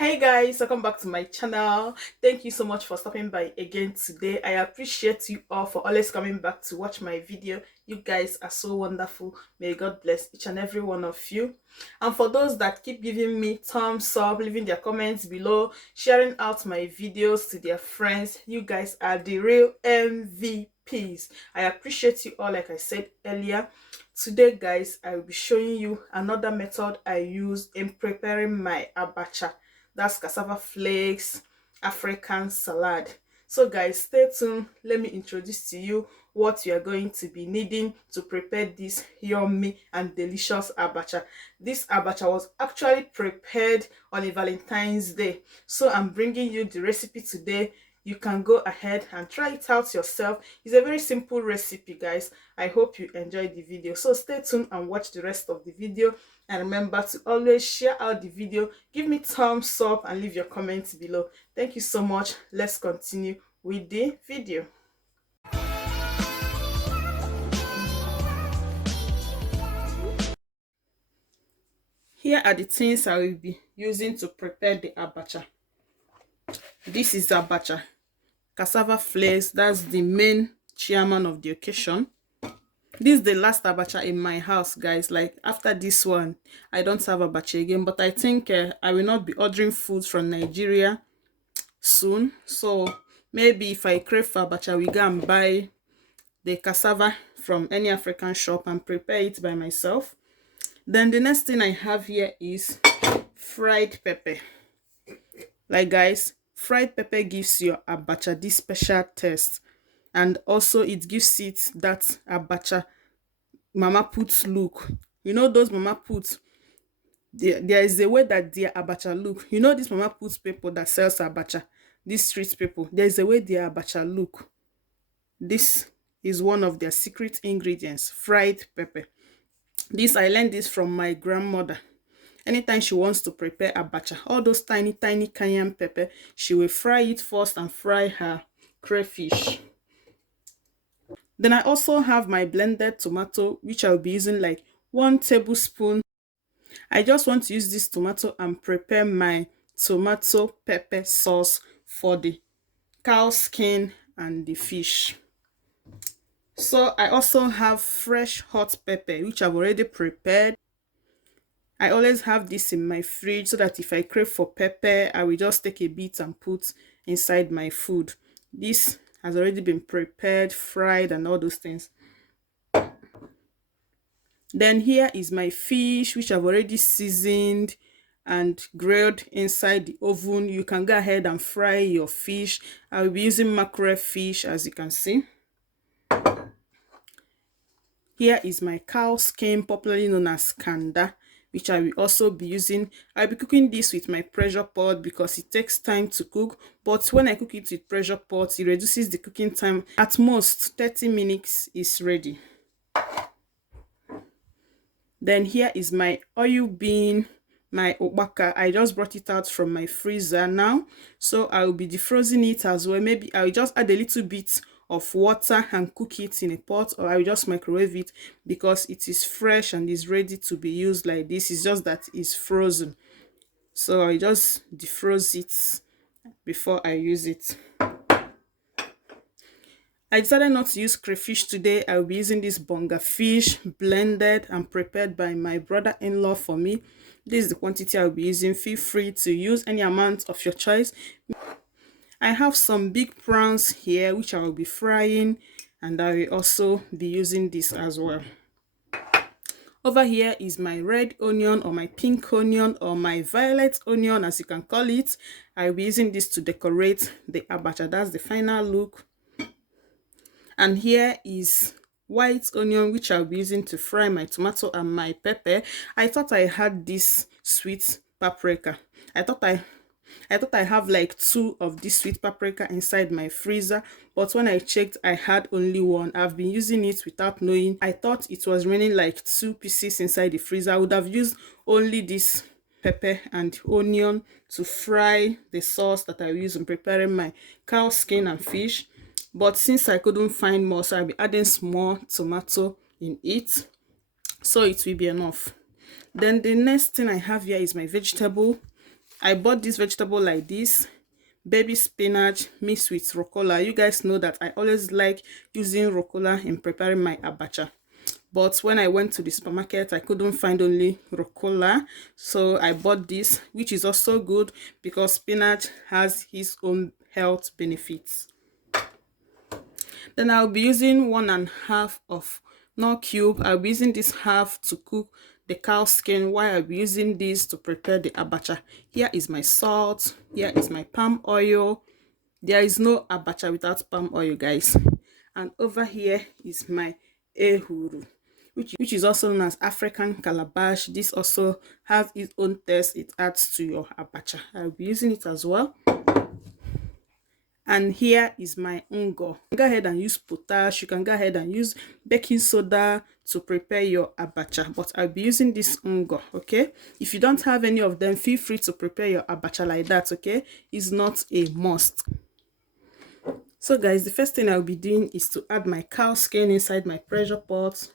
Hey guys, welcome back to my channel. Thank you so much for stopping by again today. I appreciate you all for always coming back to watch my video. You guys are so wonderful. May God bless each and every one of you. And for those that keep giving me thumbs up, leaving their comments below, sharing out my videos to their friends, you guys are the real MVPs. I appreciate you all, like I said earlier. Today guys, I will be showing you another method I use in preparing my abacha. That's cassava flakes African salad. So guys, stay tuned. Let me introduce to you what you are going to be needing to prepare this yummy and delicious abacha. This abacha was actually prepared on a Valentine's Day, so I'm bringing you the recipe today. You can go ahead and try it out yourself. It's a very simple recipe guys. I hope you enjoyed the video, so stay tuned and watch the rest of the video. And remember to always share out the video, give me thumbs up and leave your comments below. Thank you so much. Let's continue with the video. Here are the things I will be using to prepare the abacha. This is abacha. Cassava flakes, that's the main chairman of the occasion. This is the last abacha in my house guys. Like after this one I don't have abacha again, but I think I will not be ordering food from Nigeria soon, so maybe if I crave for abacha, we go and buy the cassava from any African shop and prepare it by myself. Then the next thing I have here is fried pepper. Like guys, fried pepper gives your abacha this special taste, and also it gives it that abacha mama put look. You know those mama put, there is a way that their abacha look. You know this mama put people that sells abacha, these street people, there is a way their abacha look. This is one of their secret ingredients, fried pepper. This I learned this from my grandmother. Anytime she wants to prepare abacha, all those tiny cayenne pepper, she will fry it first and fry her crayfish. Then I also have my blended tomato, which I'll be using like 1 tablespoon. I just want to use this tomato and prepare my tomato pepper sauce for the cow skin and the fish. So I also have fresh hot pepper, which I've already prepared. I always have this in my fridge so that if I crave for pepper, I will just take a bit and put inside my food. This has already been prepared, fried, and all those things. Then here is my fish, which I've already seasoned and grilled inside the oven. You can go ahead and fry your fish. I will be using mackerel fish, as you can see. Here is my cow skin, popularly known as kanda, which I will also be using. I'll be cooking this with my pressure pot because it takes time to cook. But when I cook it with pressure pot, it reduces the cooking time. At most 30 minutes is ready. Then here is my oil bean, my Abacha. I just brought it out from my freezer now, so I will be defrosting it as well. Maybe I will just add a little bit of water and cook it in a pot, or I will just microwave it because it is fresh and is ready to be used like this. It's just that it's frozen, so I just defrost it before I use it. I decided not to use crayfish today. I will be using this bonga fish, blended and prepared by my brother-in-law for me. This is the quantity I will be using. Feel free to use any amount of your choice. I have some big prawns here which I will be frying, and I will also be using this as well. Over here is my red onion, or my pink onion, or my violet onion, as you can call it. I will be using this to decorate the abacha. That's the final look. And here is white onion, which I'll be using to fry my tomato and my pepper. I thought I had this sweet paprika. I thought I have like 2 of this sweet paprika inside my freezer, but when I checked, I had only 1. I've been using it without knowing. I thought it was remaining like 2 pieces inside the freezer. I would have used only this pepper and onion to fry the sauce that I use in preparing my cow skin and fish. But since I couldn't find more, so I'll be adding small tomato in it, so it will be enough. Then the next thing I have here is my vegetable. I bought this vegetable like this, baby spinach mixed with rucola. You guys know that I always like using rucola in preparing my abacha, but when I went to the supermarket, I couldn't find only rucola, so I bought this, which is also good because spinach has its own health benefits. Then I'll be using 1.5 of nor cube. I'll be using this half to cook the cow skin, while I'll be using this to prepare the abacha. Here is my salt, here is my palm oil. There is no abacha without palm oil, guys. And over here is my ehuru, which is also known as African calabash. This also has its own taste it adds to your abacha. I'll be using it as well. And here is my ungo. Go ahead and use potash. You can go ahead and use baking soda to prepare your abacha, but I'll be using this ungo. Okay, if you don't have any of them, feel free to prepare your abacha like that. Okay, it's not a must. So guys, the first thing I'll be doing is to add my cow skin inside my pressure pot,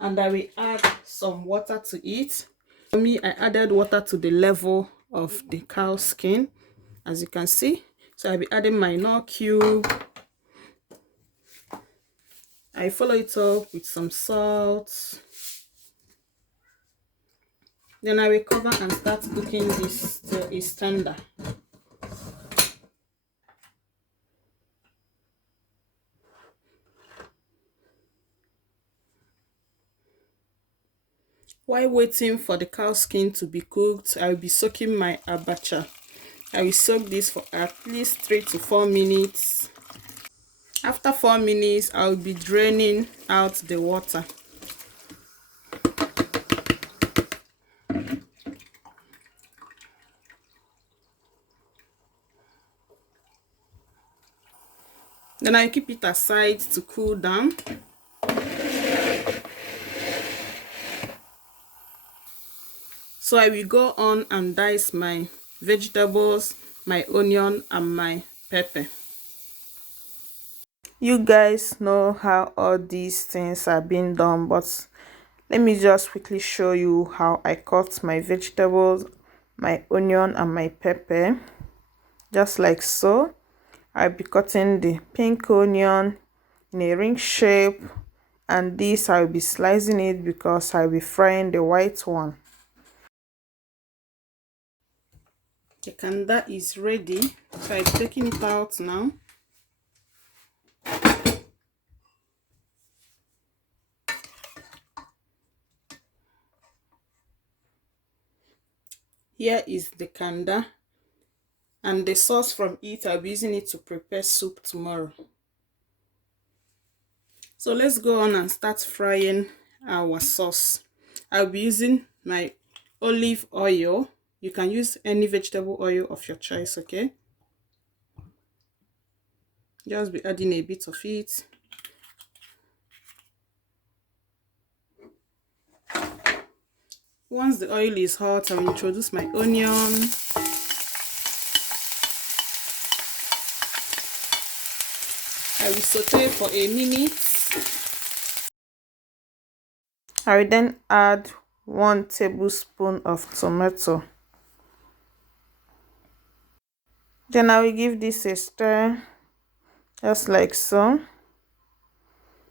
and I will add some water to it. For me, I added water to the level of the cow skin, as you can see. So I'll be adding my nor cube. I follow it up with some salt. Then I will cover and start cooking this till it's tender. While waiting for the cow skin to be cooked, I will be soaking my abacha. I will soak this for at least 3 to 4 minutes. After 4 minutes, I will be draining out the water. Then I keep it aside to cool down. So I will go on and dice my vegetables, my onion and my pepper. You guys know how all these things are being done, but let me just quickly show you how I cut my vegetables, my onion and my pepper. Just like so. I'll be cutting the pink onion in a ring shape, and this I'll be slicing it because I'll be frying the white one. The kanda is ready, so I'm taking it out now. Here is the kanda, and the sauce from it, I'll be using it to prepare soup tomorrow. So let's go on and start frying our sauce. I'll be using my olive oil. You can use any vegetable oil of your choice, okay? Just be adding a bit of it. Once the oil is hot, I'll introduce my onion. I will saute for a minute. I will then add 1 tablespoon of tomato. Then I will give this a stir, just like so.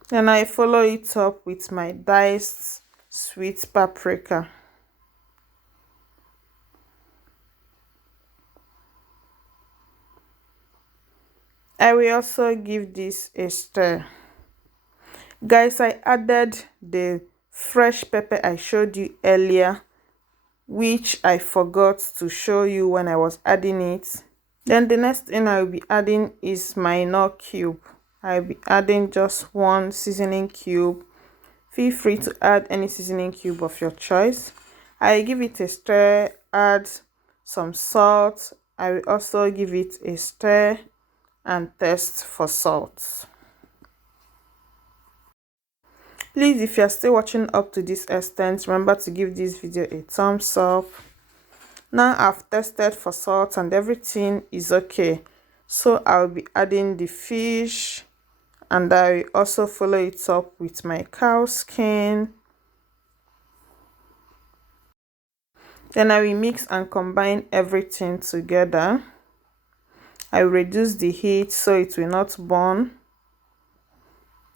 Then I follow it up with my diced sweet paprika. I will also give this a stir. Guys, I added the fresh pepper I showed you earlier, which I forgot to show you when I was adding it. Then the next thing I will be adding is my nor cube. I'll be adding just 1 seasoning cube. Feel free to add any seasoning cube of your choice. I give it a stir, add some salt. I will also give it a stir and test for salt. Please, if you are still watching up to this extent, remember to give this video a thumbs up. Now I've tested for salt and everything is okay, so I'll be adding the fish, and I will also follow it up with my cow skin. Then I will mix and combine everything together. I will reduce the heat so it will not burn.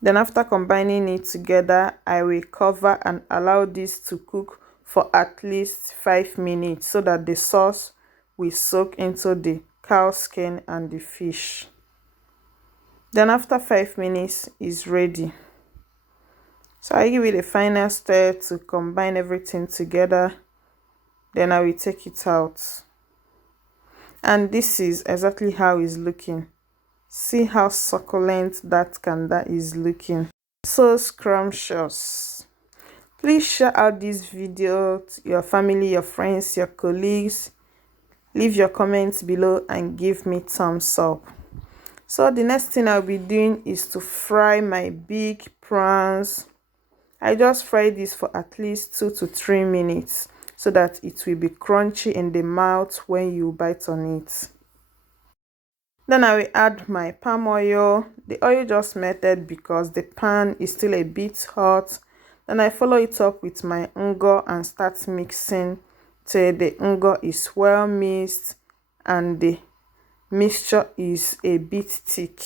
Then after combining it together, I will cover and allow this to cook for at least 5 minutes so that the sauce will soak into the cow skin and the fish. Then after 5 minutes is ready. So I give it a final stir to combine everything together. Then I will take it out. And this is exactly how it's looking. See how succulent that kanda is looking. So scrumptious. Please share out this video to your family, your friends, your colleagues. Leave your comments below and give me thumbs up. So the next thing I'll be doing is to fry my big prawns. I just fry this for at least 2 to 3 minutes so that it will be crunchy in the mouth when you bite on it. Then I will add my palm oil. The oil just melted because the pan is still a bit hot. Then I follow it up with my ungo and start mixing till the ungo is well mixed and the mixture is a bit thick.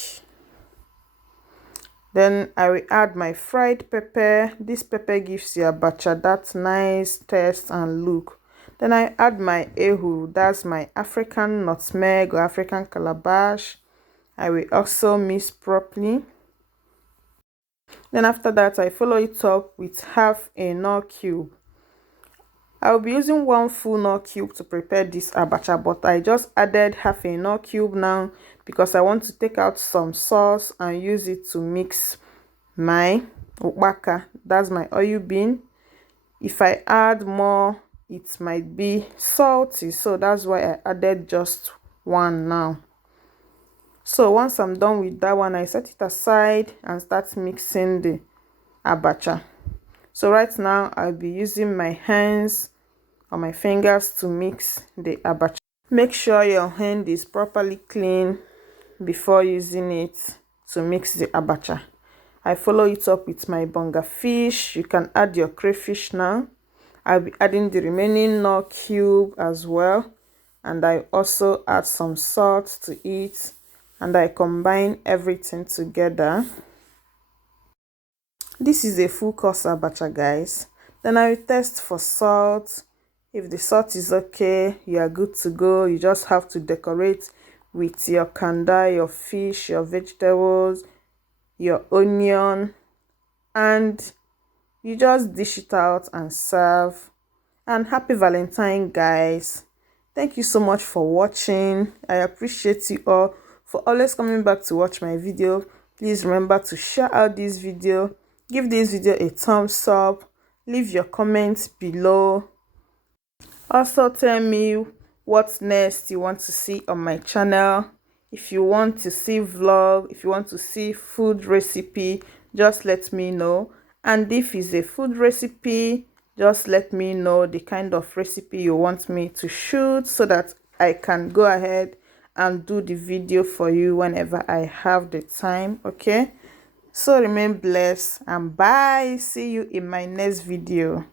Then I will add my fried pepper. This pepper gives the abacha that nice taste and look. Then I add my ehuru, that's my African nutmeg or African calabash. I will also mix properly. Then after that, I follow it up with half a nut cube. I will be using 1 full nut cube to prepare this abacha, but I just added half a nut cube now because I want to take out some sauce and use it to mix my Abacha, that's my oil bean. If I add more, it might be salty, so that's why I added just 1 now. So once I'm done with that one, I set it aside and start mixing the abacha. So right now I'll be using my hands or my fingers to mix the abacha. Make sure your hand is properly clean before using it to mix the abacha. I follow it up with my bonga fish. You can add your crayfish now. I'll be adding the remaining nut cube as well. And I also add some salt to it. And I combine everything together. This is a full course abacha, guys. Then I will test for salt. If the salt is okay, you are good to go. You just have to decorate with your kanda, your fish, your vegetables, your onion, and you just dish it out and serve. And happy Valentine, guys. Thank you so much for watching. I appreciate you all for always coming back to watch my video. Please remember to share out this video, give this video a thumbs up, leave your comments below. Also tell me what next you want to see on my channel. If you want to see vlog, if you want to see food recipe, just let me know. And if it's a food recipe, just let me know the kind of recipe you want me to shoot so that I can go ahead and do the video for you whenever I have the time. Okay, so remain blessed and bye. See you in my next video.